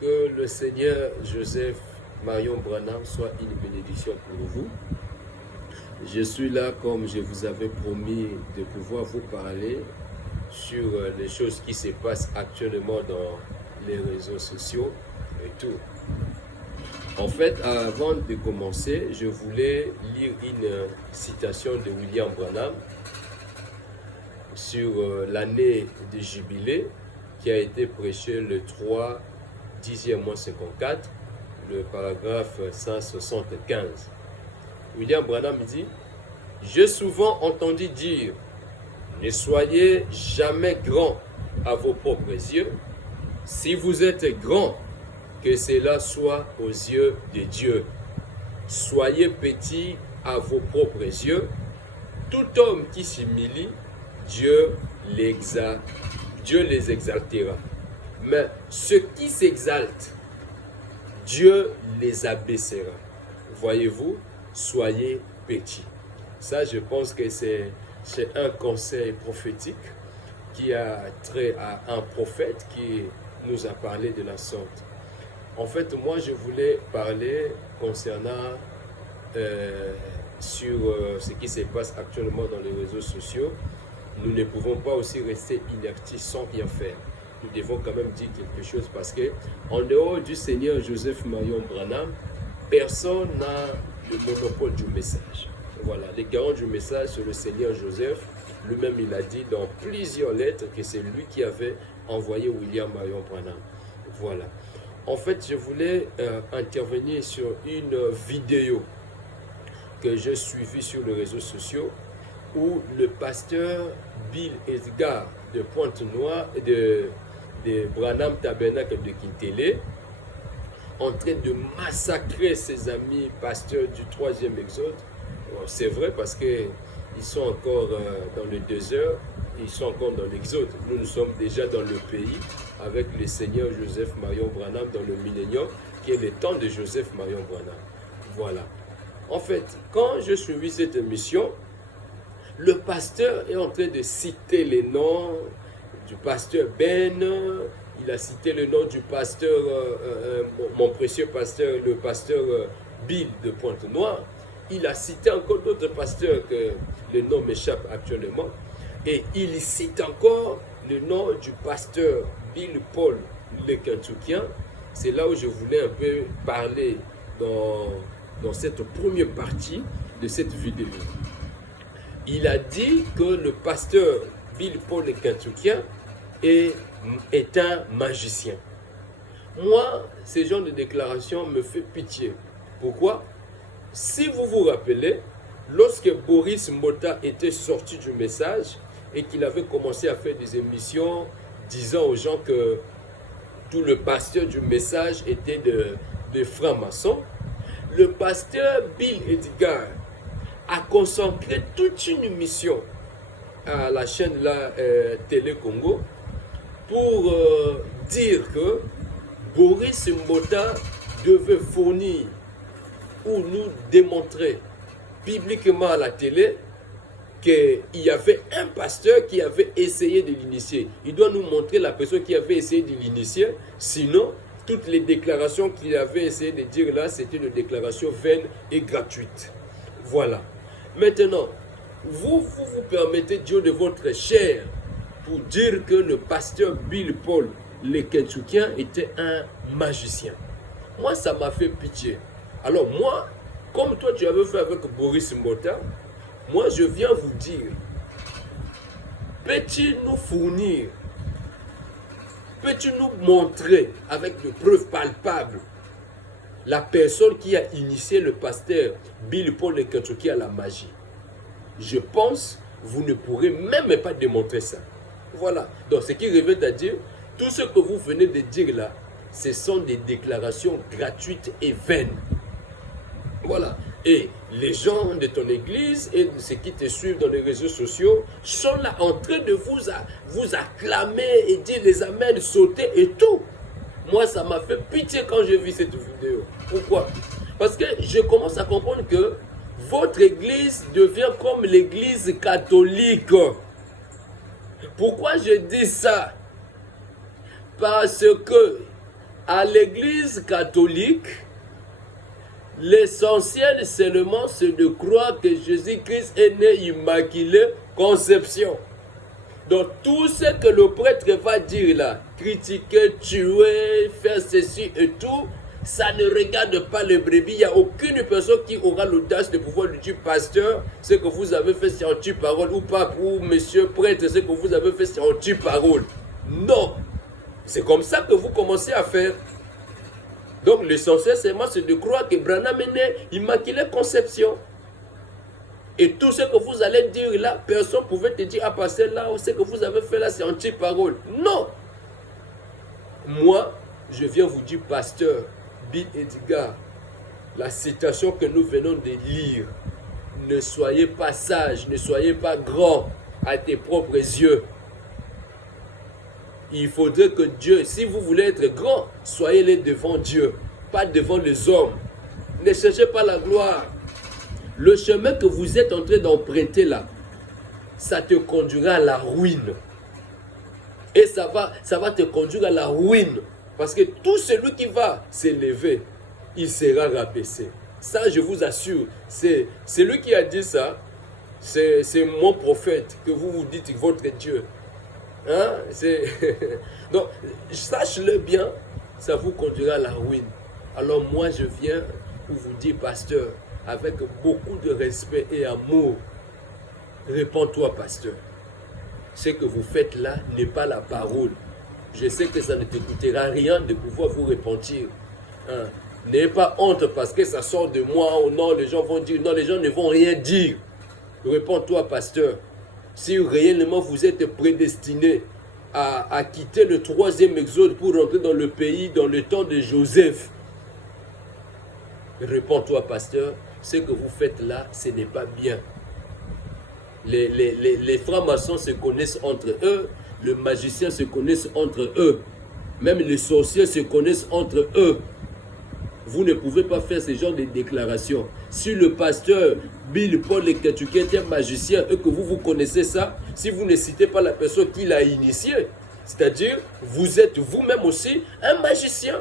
Que le Seigneur Joseph Marion Branham soit une bénédiction pour vous. Je suis là comme je vous avais promis de pouvoir vous parler sur les choses qui se passent actuellement dans les réseaux sociaux et tout. En fait, avant de commencer, je voulais lire une citation de William Branham sur l'année de jubilé qui a été prêchée le 3 10e mois 54, le paragraphe 175. William Branham dit: j'ai souvent entendu dire, ne soyez jamais grand à vos propres yeux. Si vous êtes grand, que cela soit aux yeux de Dieu. Soyez petit à vos propres yeux. Tout homme qui s'humilie, Dieu les exaltera. Mais ceux qui s'exaltent, Dieu les abaissera. Voyez-vous, soyez petits. Ça, je pense que c'est un conseil prophétique qui a trait à un prophète qui nous a parlé de la sorte. En fait, moi, je voulais parler concernant sur ce qui se passe actuellement dans les réseaux sociaux. Nous ne pouvons pas aussi rester inertis sans rien faire. Nous devons quand même dire quelque chose parce que en dehors du Seigneur Joseph Marion Branham, personne n'a le monopole du message. Voilà, les garants du message, c'est le Seigneur Joseph. Lui-même, il a dit dans plusieurs lettres que c'est lui qui avait envoyé William Marion Branham. Voilà. En fait, je voulais intervenir sur une vidéo que j'ai suivie sur les réseaux sociaux où le pasteur Bill Edgar de Pointe-Noire, de Branham Tabernacle de Kintélé, en train de massacrer ses amis pasteurs du 3e exode. Bon, c'est vrai parce qu'ils sont encore dans le désert, ils sont encore dans l'exode. Nous sommes déjà dans le pays avec le Seigneur Joseph Marion Branham dans le millénium, qui est le temps de Joseph Marion Branham. Voilà. En fait, quand je suivis cette émission, le pasteur est en train de citer les noms du pasteur Ben, il a cité le nom du pasteur, mon précieux pasteur, le pasteur Bill de Pointe-Noire. Il a cité encore d'autres pasteurs que le nom m'échappe actuellement. Et il cite encore le nom du pasteur Bill Paul le Kentuckien. C'est là où je voulais un peu parler dans cette première partie de cette vidéo. Il a dit que le pasteur Bill Paul le Kentuckien est un magicien. Moi, ce genre de déclaration me fait pitié. Pourquoi? Si vous vous rappelez, lorsque Boris Motta était sorti du message et qu'il avait commencé à faire des émissions disant aux gens que tout le pasteur du message était de francs-maçons, le pasteur Bill Edgar a consacré toute une émission à la chaîne Télé Congo pour dire que Boris Motta devait fournir ou nous démontrer publiquement à la télé qu'il y avait un pasteur qui avait essayé de l'initier. Il doit nous montrer la personne qui avait essayé de l'initier, sinon toutes les déclarations qu'il avait essayé de dire là, c'était des déclarations vaines et gratuites. Voilà. Maintenant, vous permettez Dieu de votre chair pour dire que le pasteur Bill Paul le Kentuckien était un magicien. Moi, ça m'a fait pitié. Alors moi, comme toi tu avais fait avec Boris Motta, moi je viens vous dire, peux-tu nous fournir, peux-tu nous montrer avec des preuves palpables la personne qui a initié le pasteur Bill Paul le Kentuckien à la magie? Je pense vous ne pourrez même pas démontrer ça. Voilà. Donc ce qui revient à dire, tout ce que vous venez de dire là, ce sont des déclarations gratuites et vaines. Voilà. Et les gens de ton église et de ceux qui te suivent dans les réseaux sociaux sont là en train de vous acclamer et dire les amens, sauter et tout. Moi, ça m'a fait pitié quand j'ai vu cette vidéo. Pourquoi? Parce que je commence à comprendre que votre église devient comme l'église catholique. Pourquoi je dis ça? Parce que À l'Église catholique, l'essentiel seulement, c'est de croire que Jésus-Christ est né immaculé conception. Donc tout ce que le prêtre va dire là, critiquer, tuer, faire ceci et tout, ça ne regarde pas le brebis. Il n'y a aucune personne qui aura l'audace de pouvoir lui dire, pasteur, ce que vous avez fait c'est anti-parole, ou pape, ou monsieur prêtre, ce que vous avez fait c'est anti-parole. Non, c'est comme ça que vous commencez à faire. Donc l'essentiel seulement c'est de croire que Branham est né immaculé conception. Et tout ce que vous allez dire là, personne ne pouvait te dire, ah pasteur là, ce que vous avez fait là c'est anti-parole. Non. Moi, je viens vous dire, pasteur Bill Edgar, la citation que nous venons de lire, ne soyez pas sage, ne soyez pas grand à tes propres yeux. Il faudrait que Dieu, si vous voulez être grand, soyez-les devant Dieu, pas devant les hommes. Ne cherchez pas la gloire. Le chemin que vous êtes en train d'emprunter là, ça te conduira à la ruine. Et ça va te conduire à la ruine. Parce que tout celui qui va s'élever, il sera rabaissé. Ça, je vous assure, c'est lui qui a dit ça. C'est mon prophète que vous vous dites votre Dieu. Hein? Donc, sache-le bien, ça vous conduira à la ruine. Alors moi, je viens pour vous dire, pasteur, avec beaucoup de respect et amour, réponds-toi, pasteur. Ce que vous faites là n'est pas la parole. Je sais que ça ne te coûtera rien de pouvoir vous repentir. Hein? N'ayez pas honte parce que ça sort de moi. Oh non, les gens vont dire, non, les gens ne vont rien dire. Réponds-toi, pasteur. Si réellement vous êtes prédestiné à quitter le 3e exode pour rentrer dans le pays, dans le temps de Joseph, réponds-toi, pasteur. Ce que vous faites là, ce n'est pas bien. Les francs-maçons se connaissent entre eux, les magiciens se connaissent entre eux, même les sorciers se connaissent entre eux. Vous ne pouvez pas faire ce genre de déclaration. Si le pasteur Bill Paul Lekatuke est un magicien et que vous connaissez ça, si vous ne citez pas la personne qui l'a initié, c'est-à-dire vous êtes vous-même aussi un magicien.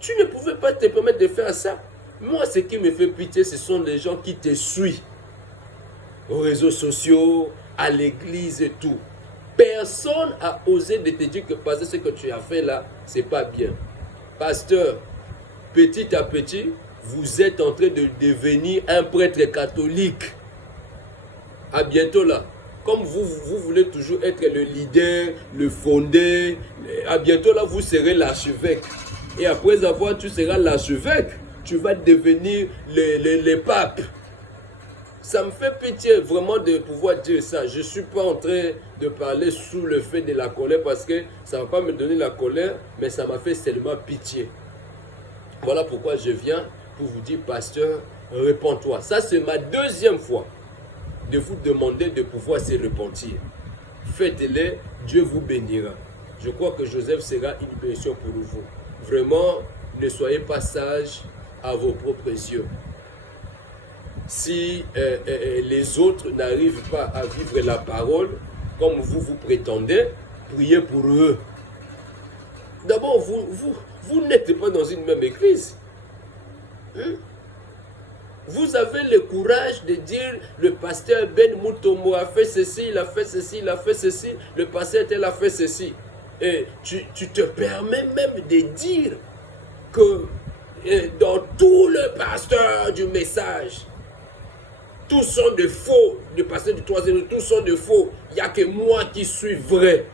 Tu ne pouvais pas te permettre de faire ça. Moi, ce qui me fait pitié, ce sont les gens qui te suivent aux réseaux sociaux, à l'église et tout. Personne n'a osé de te dire que pasteur, ce que tu as fait là, c'est pas bien. Pasteur, petit à petit, vous êtes en train de devenir un prêtre catholique. À bientôt là. Comme vous voulez toujours être le leader, le fondé, à bientôt là, vous serez l'archevêque. Et après avoir, tu seras l'archevêque, tu vas devenir le pape. Ça me fait pitié vraiment de pouvoir dire ça. Je ne suis pas en train de parler sous le fait de la colère parce que ça ne va pas me donner la colère, mais ça m'a fait seulement pitié. Voilà pourquoi je viens pour vous dire, pasteur, réponds-toi. Ça, c'est ma 2e fois de vous demander de pouvoir se repentir. Faites-le, Dieu vous bénira. Je crois que Joseph sera une bénédiction pour vous. Vraiment, ne soyez pas sages à vos propres yeux. Si les autres n'arrivent pas à vivre la parole comme vous prétendez, priez pour eux. D'abord, vous n'êtes pas dans une même église. Hein? Vous avez le courage de dire le pasteur Ben Mutombo a fait ceci, il a fait ceci, il a fait ceci, le pasteur tel a fait ceci. Et tu te permets même de dire que dans tout le pasteur du message, tous sont de faux, le pasteur du 3e, tous sont de faux. Il n'y a que moi qui suis vrai.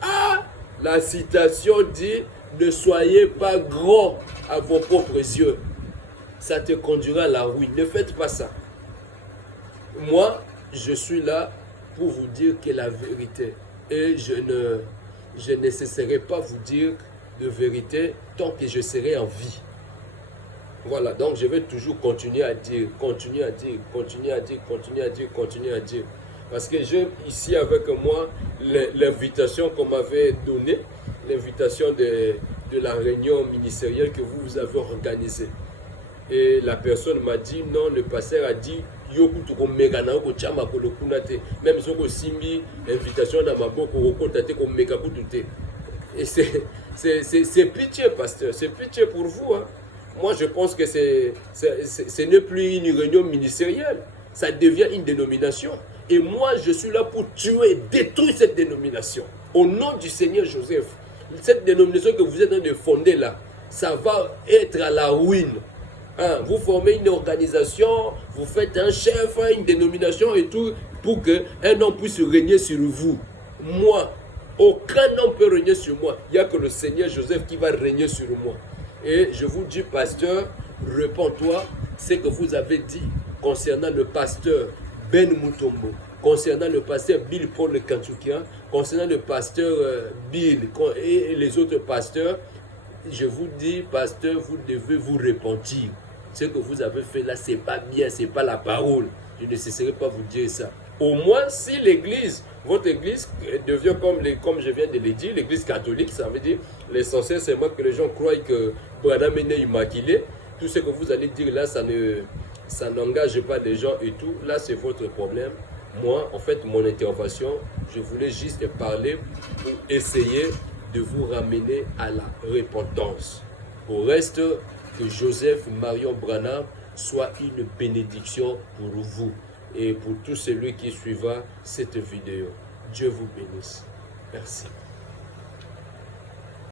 Ah, la citation dit, ne soyez pas grands à vos propres yeux. Ça te conduira à la ruine. Ne faites pas ça. Moi, je suis là pour vous dire que la vérité. Et je ne cesserai pas vous dire de vérité tant que je serai en vie. Voilà, donc je vais toujours continuer à dire. Parce que j'ai ici avec moi l'invitation qu'on m'avait donnée, l'invitation de la réunion ministérielle que vous avez organisée. Et la personne m'a dit, non, le pasteur a dit, même si on simbi invitation dans ma bouche, et C'est pitié, pasteur. C'est pitié pour vous. Hein. Moi, je pense que ce n'est plus une réunion ministérielle. Ça devient une dénomination. Et moi, je suis là pour tuer, détruire cette dénomination. Au nom du Seigneur Joseph, cette dénomination que vous êtes en train de fonder là, ça va être à la ruine. Hein, vous formez une organisation, vous faites un chef, une dénomination et tout, pour qu'un homme puisse régner sur vous. Moi, aucun homme peut régner sur moi. Il n'y a que le Seigneur Joseph qui va régner sur moi. Et je vous dis, pasteur, réponds-toi ce que vous avez dit concernant le pasteur Ben Mutombo, concernant le pasteur Bill Paul le Kantoukian, concernant le pasteur Bill et les autres pasteurs. Je vous dis, pasteur, vous devez vous repentir. Ce que vous avez fait là, ce n'est pas bien, ce n'est pas la parole. Je ne cesserai pas vous dire ça. Au moins, si l'église, votre église devient comme je viens de le dire, l'église catholique, ça veut dire l'essentiel, c'est moi que les gens croient que Branham est né immaculé. Tout ce que vous allez dire là, ça n'engage pas les gens et tout. Là, c'est votre problème. Moi, en fait, mon intervention, je voulais juste parler pour essayer de vous ramener à la repentance. Au reste, que Joseph Marion Branham soit une bénédiction pour vous et pour tout celui qui suivra cette vidéo. Dieu vous bénisse. Merci.